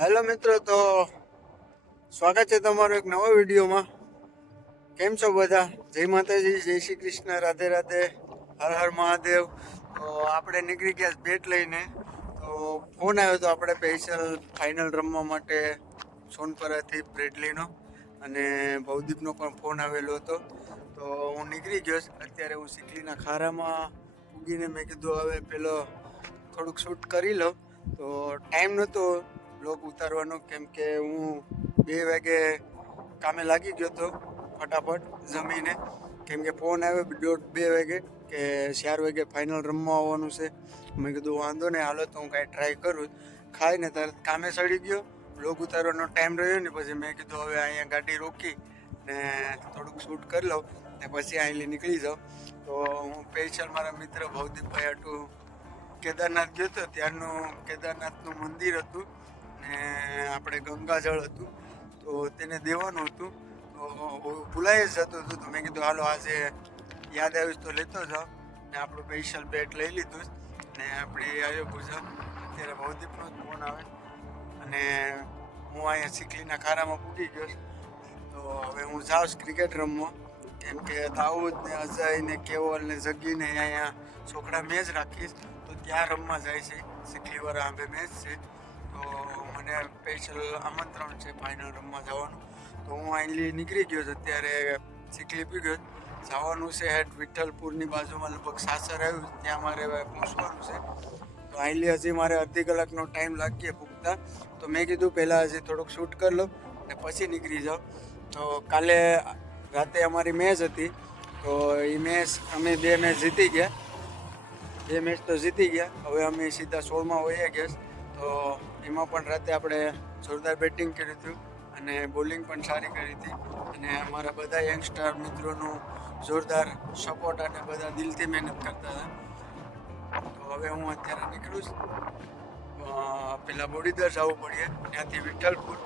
Hello મિત્રો, તો સ્વાગત છે તમારો એક નવા વિડીયોમાં. કેમ છો બધા? જય માતાજી, જય શ્રી કૃષ્ણ, રાધે રાધે, હર હર મહાદેવ. તો આપણે નીકળી ગયા બેટ લઈને. તો ફોન આવ્યો તો આપણે સ્પેશિયલ ફાઇનલ રમવા માટે સોનપરાથી બ્રેડલીનો, અને ભવદીપનો પણ ફોન આવેલો હતો. તો હું નીકળી ગયો. અત્યારે હું સિકલીના ખારામાં ઉગીને મેં કીધું હવે પેલો થોડુંક શૂટ કરી લો. તો ટાઈમ નહોતો બ્લોગ ઉતારવાનો, કેમ કે હું 2 વાગે કામે લાગી ગયો હતો ફટાફટ જમીને, કેમ કે ફોન આવ્યો 1:30-2 વાગે કે 4 વાગે ફાઇનલ રમવા આવવાનું છે. મેં કીધું વાંધો નહીં, હાલો તો હું કાંઈ ટ્રાય કરું. ખાઈને તરત કામે સડી ગયો. બ્લોગ ઉતારવાનો ટાઈમ રહ્યો ને પછી મેં કીધું હવે અહીંયા ગાડી રોકી ને થોડુંક શૂટ કરી લઉં ને પછી અહીંથી નીકળી જાઉં. તો હું સ્પેશિયલ મારા મિત્ર ભવદીપભાઈ હાટું કેદારનાથ ગયો હતો. ત્યારનું કેદારનાથનું મંદિર હતું ને આપણે ગંગાજળ હતું, તો તેને દેવાનું હતું. તો ભૂલાઈ જ જતું હતું. તો મેં કીધું હાલો આજે યાદ આવ્યું તો લેતો જાઓ ને આપણું સ્પેશિયલ બેટ લઈ લીધું ને આપણે આવ્યો ગુજરાત. અત્યારે ભવદીપનો જ ફોન આવે અને હું અહીંયા સિકલીના ખારામાં પૂગી ગયો. તો હવે હું જાઉં ક્રિકેટ રમવા, કેમ કે દાઉદ ને અજય ને કેવલ ને જગીને અહીંયા છોકરા મેચ રાખીશ, તો ત્યાં રમવા જાય છે. સિકલીવાળા આંબે મેચ છે, તો મને સ્પેશિયલ આમંત્રણ છે ફાઇનલ રમવા જવાનું. તો હું અહીંથી નીકળી ગયો છું. અત્યારે સિકલી પી ગયો. જવાનું છે હેઠ વિઠ્ઠલપુરની બાજુમાં લગભગ સાસર આવ્યું, ત્યાં મારે પહોંચવાનું છે. તો અહીંથી હજી મારે અડધી કલાકનો ટાઈમ લાગીએ પૂગતા. તો મેં કીધું પહેલાં હજી થોડુંક શૂટ કરી લો ને પછી નીકળી જાઓ. તો કાલે રાતે અમારી મેચ હતી, તો એ મેચ અમે 2 મેચ જીતી ગયા. 2 મેચ તો જીતી ગયા. હવે અમે સીધા 16માં વહી ગયા. તો એમાં પણ રાતે આપણે જોરદાર બેટિંગ કરી હતું અને બોલિંગ પણ સારી કરી હતી, અને અમારા બધા યંગસ્ટર મિત્રોનું જોરદાર સપોર્ટ અને બધા દિલથી મહેનત કરતા હતા. તો હવે હું અત્યારે નીકળું છું. પેલા બોડીદર જવું પડે, ત્યાંથી વિઠ્ઠલપુર.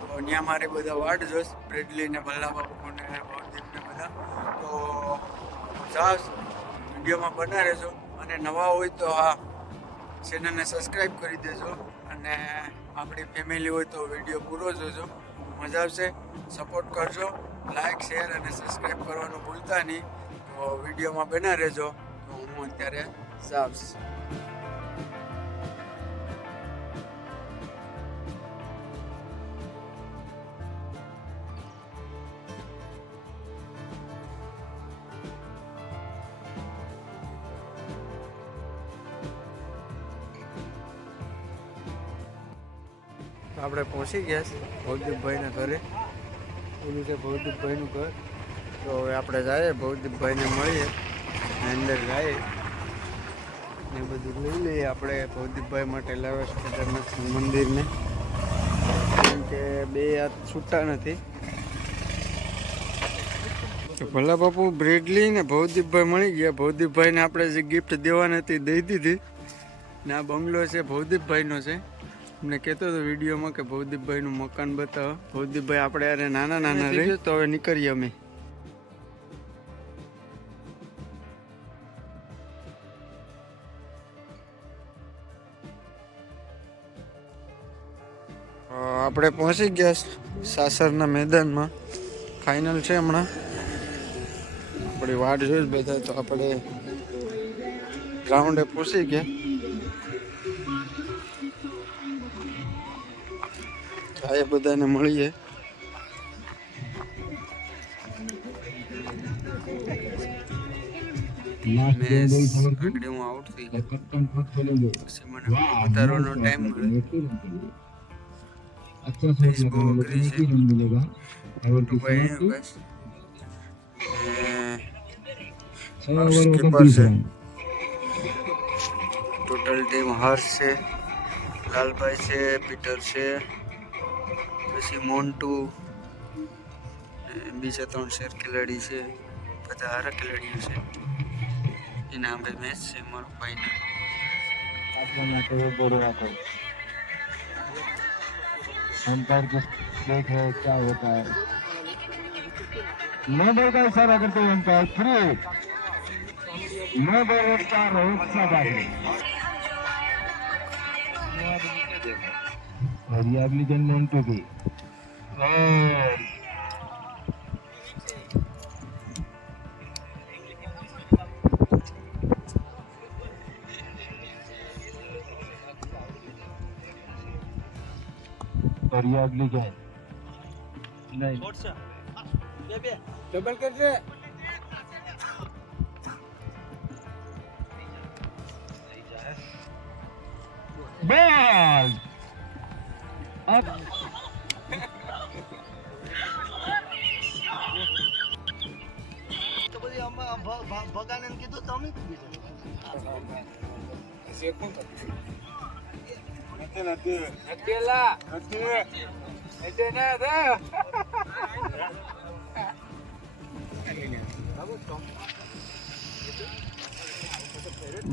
તો ત્યાં મારે બધા વાડ જોશ, બ્રેડલી ને ભલ્લા બાપુ ને ભવદીપ ને બધા. તો જાસ વિડીયોમાં બના રહેજો, અને નવા હોય તો આ ચેનલને સબસ્ક્રાઈબ કરી દેજો, અને આપણી ફેમિલી હોય તો વિડીયો પૂરો જોજો. મજા આવશે. સપોર્ટ કરજો, લાઈક શેર અને સબસ્ક્રાઈબ કરવાનું ભૂલતા નહીં. તો વિડીયોમાં બના રહેજો. તો હું અત્યારે જાઉં. આપણે પહોંચી ગયા છે ભવદીપભાઈના ઘરે. એનું છે ભવદીપભાઈનું ઘર. તો હવે આપણે જઈએ ભવદીપભાઈને મળીએ, અંદર જઈએ ને બધું લઈ લઈએ. આપણે ભવદીપભાઈ માટે લાવ્યા છે કેદારનાથ મંદિરને, કેમ કે 2 હાથ છૂટા નથી. તો ભલા બાપુ બ્રેડલી ને ભવદીપભાઈ મળી ગયા. ભવદીપભાઈને આપણે જે ગિફ્ટ દેવાની હતી દઈ દીધી ને આ બંગલો છે ભવદીપભાઈનો છે. અમને કહેતો હતો વિડીયોમાં કે ભવદીપભાઈનું મકાન બતાવો. ભવદીપભાઈ આપણે યારે નાના રહી, તો હવે નીકળીએ અમે. આપણે પહોંચી ગયા સાસરના મેદાનમાં. ફાઇનલ છે હમણાં. આપણી વાટ જોઈ બધા, તો આપણે ગ્રાઉન્ડે પહોંચી ગયા. આ બધાને મળીએ. હું આઉટ થઈ ગયો, પછી મને ઉતારવાનો ટાઈમ મળે. ટોટલ ટીમ હર્ષ છે, લાલભાઈ છે, પીટર છે, પછી મોન્ટુ, બીજા 3 શેર ખેલાડી છે, બધા હારા ખેલાડીઓ છે. એના આંબે મેચ છે મારો ફાઇનલ. अंपायर को देख रहे हैं क्या होता है. नो बॉल का इशारा करते हुए umpire 3. No ball 4 run. variably can learn to be. variably can. नहीं. डबल कर दे. Ball. Up. તો બધી ભગાને કીધું તમે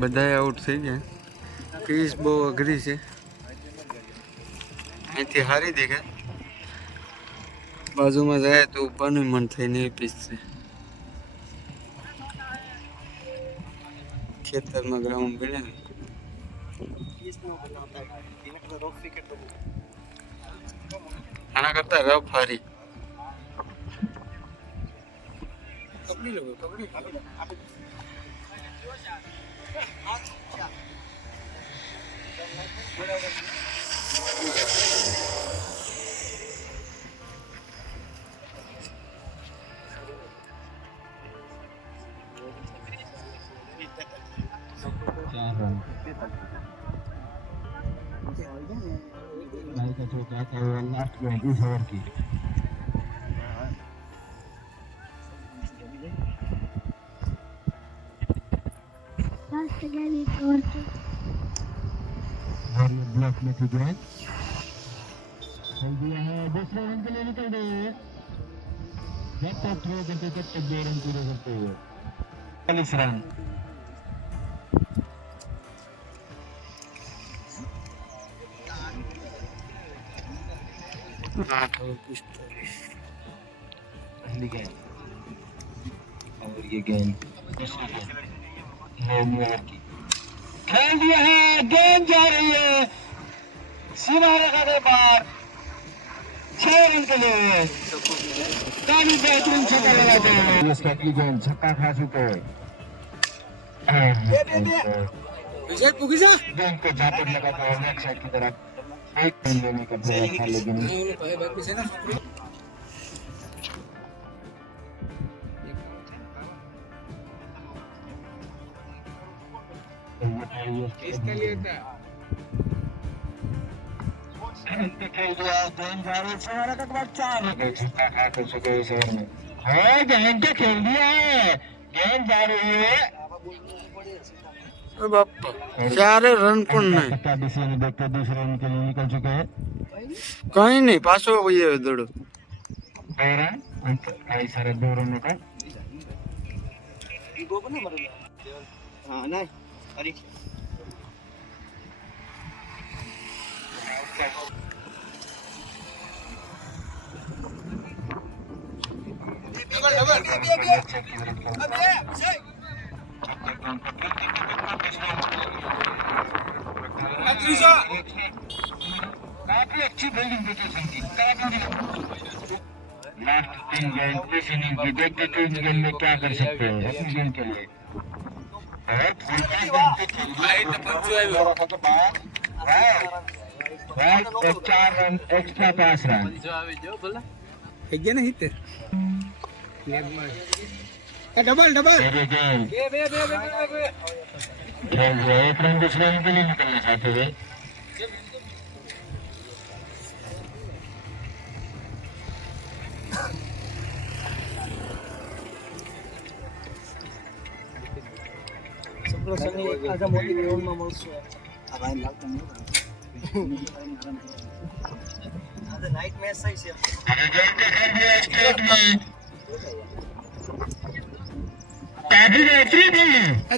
બધા આઉટ થઈ ગયા. પીસ બહુ અઘરી છે, અહીંથી હારી દેખાય, બાજુમાં જાય તો ઉપરનું મન થઈને એ પીસ છે. ખેતરમાં ગ્રાઉન્ડ બને આના કરતા રફ હારી. भाई का छोटा था वो लास्ट 20 ओवर की. ब्लॉक में थी गेंद. खेल दिया है, दूसरे रन के लिए निकल गए. जब तक थ्रो करते तब तक 2 रन पूरे करते हुए 40 रन. पहली गेंद और ये गेंद न्यूयॉर्क की. खेल दिया है, गेंद जा रही है सीमा रेखा के पार. 6 रन के लिए काफी बेहतरीन छक्का लगाते हैं. इसका की गेंद छक्का खा चुके हैं. गेंद को झापट लगाता है लेग साइड की तरफ. एक रन लेने का प्रयास था लेकिन इसके लिए खेल दिया. गेंद जा रही है 4 छक्का खा कर चुके इस ओवर में. हाँ गेंद तो खेल दिया है, गेंद जा रही है. બાપા 4 રન પણ નહીં. डिसीजन देखते दूसरे रन के लिए निकल चुके हैं. કઈ નહીં, પાછો વહી દડો. 2 रन कई सारे 2 रनों का. હા નહીં અરે काफी अच्छी बॉलिंग पोजीशन थी. लास्ट 3 गेंद इस इनिंग की देखते थे इस गेंद में क्या कर सकते हैं अपनी गेंद के लिए. Right 4 run extra 5 run double double. एक रन दूसरे रन के लिए निकलना चाहते थे. આજે મોટી ગ્રાઉન્ડમાં મળશું. આ ભાઈ લાગતું નહીં. આજે નાઇટ મેચ થઈ છે.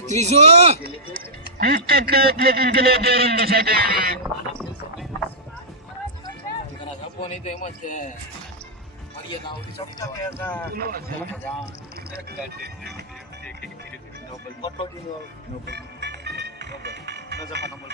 ત્રીસો कुछ तक लेकिन के लिए 2 रन बचाते हैं. નહીં તો એમ જ છે મર્યાદા આવતી ચમકા પહેરતા નોબલ પટોડીનો નોબલ નોબલ નજર નંબર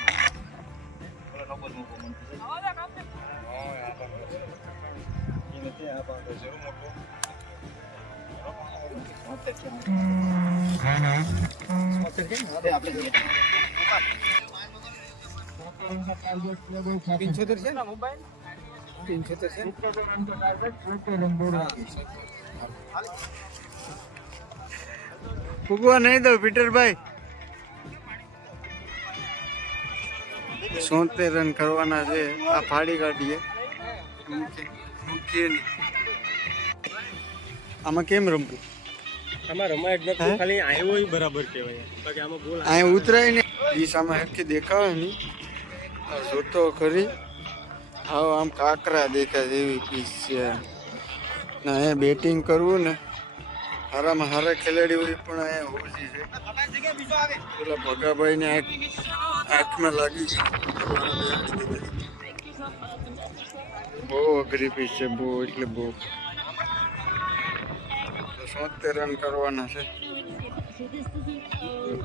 ફૂગવા નહીં દો પીટરભાઈ. 73 રન કરવાના છે. આ ફાડી કાઢીએ મૂકીએ નહીં. આમાં કેમ રમવું? આમાં રમાય જ નથી, ખાલી આવ્યો ઈ બરાબર કહેવાય. બાકી આમાં ગોલ અહીંયા ઉતરાય ને ઈ સામે હરખી દેખાવે નહીં. જોતો ખરી હા આમ કાકરા દેખાય એવી પીસ છે. ને અહીંયા બેટિંગ કરવું ને હારામાં હારા ખેલાડી હોય પણ અહીંયા ઓછી છે. પેલા ભગાભાઈ ને આંખમાં લાગી ગઈ. બહુ અઘરી પીસ છે, બહુ એટલે બહુ. 73 રન કરવાના છે.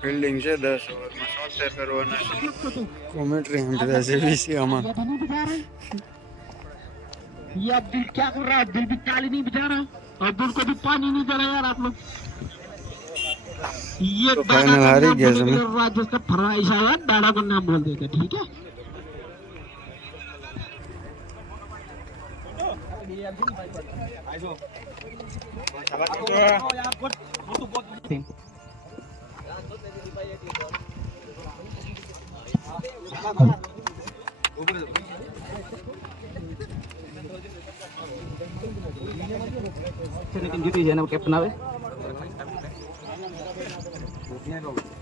ફિલ્ડિંગ છે 10 ઓવરમાં 73 કરવાના છે. કોમેન્ટ્રી સમજતા છે વીસી આમાં. ये अब्दुल क्या कर रहा है? अब्दुल भी ताली नहीं बजा रहा, अब्दुल को भी पानी नहीं दे रहा यार आप लोग. ये तो फाइनल हार ही गया समय. जिसका फरमाइश आया डाड़ा को नाम बोल देते, ठीक है. लेकिन जीती है ना कैप्टन आवे.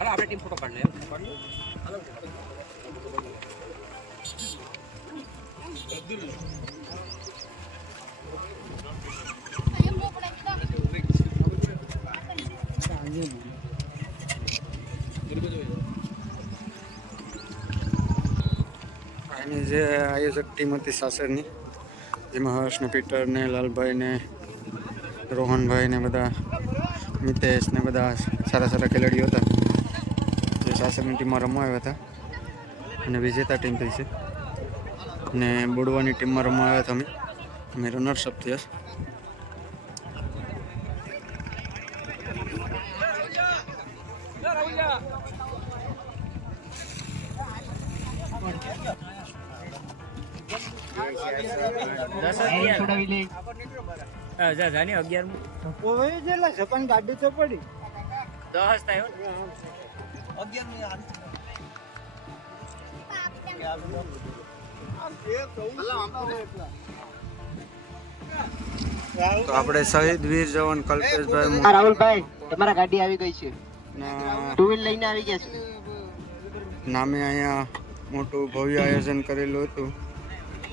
આપણે ટીમ ફોટો કાઢ લે. આની જે આયોજક ટીમ હતી સાસરની, જેમાં હર્ષ ને પીટર ને લાલભાઈ ને રોહનભાઈ ને બધા મિતેશ ને બધા સારા સારા ખેલાડીઓ હતા જે સાસરની ટીમમાં રમવા આવ્યા હતા અને વિજેતા ટીમ થઈ છે. અને બોડવાની ટીમમાં રમવા આવ્યા હતા અમે રનર્સઅપ થયા. ગાડી તો પડી 10 થાય. તો આપણે શહીદ વીર જવાન કલ્પેશભાઈ રાહુલભાઈ તમારા ગાડી આવી ગઈ છે, ટુ વ્હીલ લઈને આવી ગયા છે. નામે અહીંયા મોટું ભવ્ય આયોજન કરેલું હતું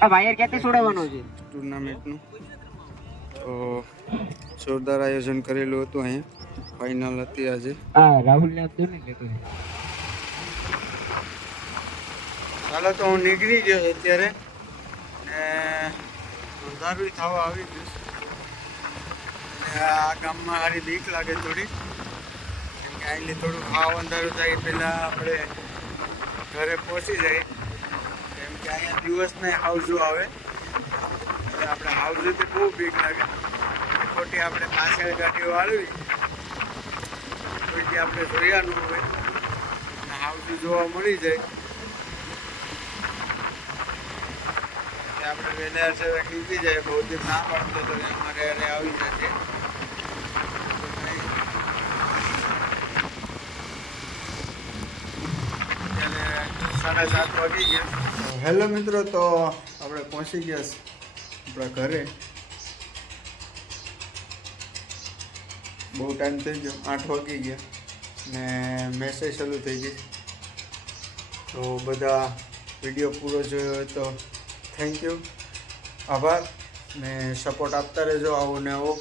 આ વાયર ક્યાંથી છોડાવવાનો છે ટુર્નામેન્ટનું. તો જોરદાર આયોજન કરેલું હતું. અહીંયા ફાઇનલ હતી આજે. હા રાહુલ ને આપજો ને લેતો. ચાલો તો હું નીકળી ગયો અત્યારે ને અંધારું થવા આવી ગયું. અને આ ગામમાં સારી બીક લાગે થોડી, કેમ કે અહીંથી થોડું ખાવ અંધારું થાય પહેલાં આપણે ઘરે પહોંચી જાય. કેમ કે અહીંયા દિવસને હાઉઝો આવે એટલે આપણે હાઉઝોથી બહુ બીક લાગે. ખોટી આપણે પાછળ ગાડીઓ વાળવી કોઈ આપણે જોયા ન હોય અને હાઉઝો જોવા મળી જાય. આપણે વહેલા છે નીકળી જાય. બહુ દિવસ ના પડતો તો અમારે અરે આવી જશે. અત્યારે 7:30 વાગી ગયા. હેલો મિત્રો, તો આપણે પહોંચી ગયા આપણા ઘરે. બહુ ટાઈમ થઈ ગયો, 8 વાગી ગયા ને મેસેજ ચાલુ થઈ ગઈ. તો બધા વિડીયો પૂરો જોયો હોય તો થેન્ક યુ, આભાર ને સપોર્ટ આપતા રહેજો આવો ને આવો.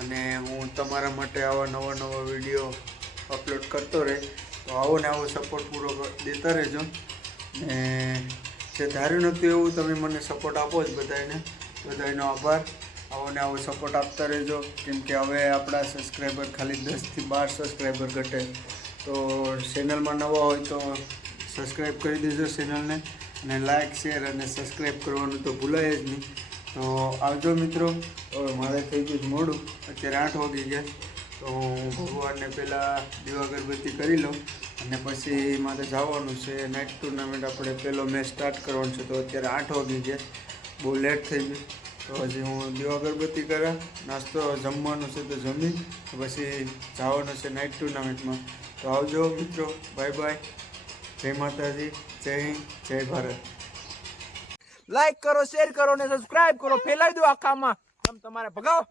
અને હું તમારા માટે આવા નવા વિડીયો અપલોડ કરતો રહે. તો આવો ને આવો સપોર્ટ પૂરો દેતા રહેજો. ને જે ધાર્યું નહોતું એવું તમે મને સપોર્ટ આપો જ બધાનો આભાર. આવો ને આવો સપોર્ટ આપતા રહેજો, કેમ કે હવે આપણા સબસ્ક્રાઈબર ખાલી 10 થી 12 સબસ્ક્રાઈબર ઘટે. તો ચેનલમાં નવા હોય તો સબસ્ક્રાઈબ કરી દેજો ચેનલને અને લાઇક શેર અને સબસ્ક્રાઈબ કરવાનું તો ભૂલાય જ નહીં. તો આવજો મિત્રો. હવે મારે થઈ ગયું છે મોડું, અત્યારે 8 વાગી ગયા. તો હું ભગવાનને પહેલાં દીવા અગરબત્તી કરી લઉં અને પછી મારે જવાનું છે નાઇટ ટુર્નામેન્ટ. આપણે પહેલો મેચ સ્ટાર્ટ કરવાનો છે. તો અત્યારે 8 વાગી ગયા, બહુ લેટ થઈ ગયું. તો હજી હું દીવા અગરબત્તી કરા, નાસ્તો જમવાનું છે તો જમી પછી જવાનું છે નાઇટ ટુર્નામેન્ટમાં. તો આવજો મિત્રો, બાય બાય, જય માતાજી, જય હિન્દ, જય ભારત. લાઈક કરો, શેર કરો ને સબસ્ક્રાઇબ કરો, ફેલાવી દો આખામાં. તમારે ભગાવો.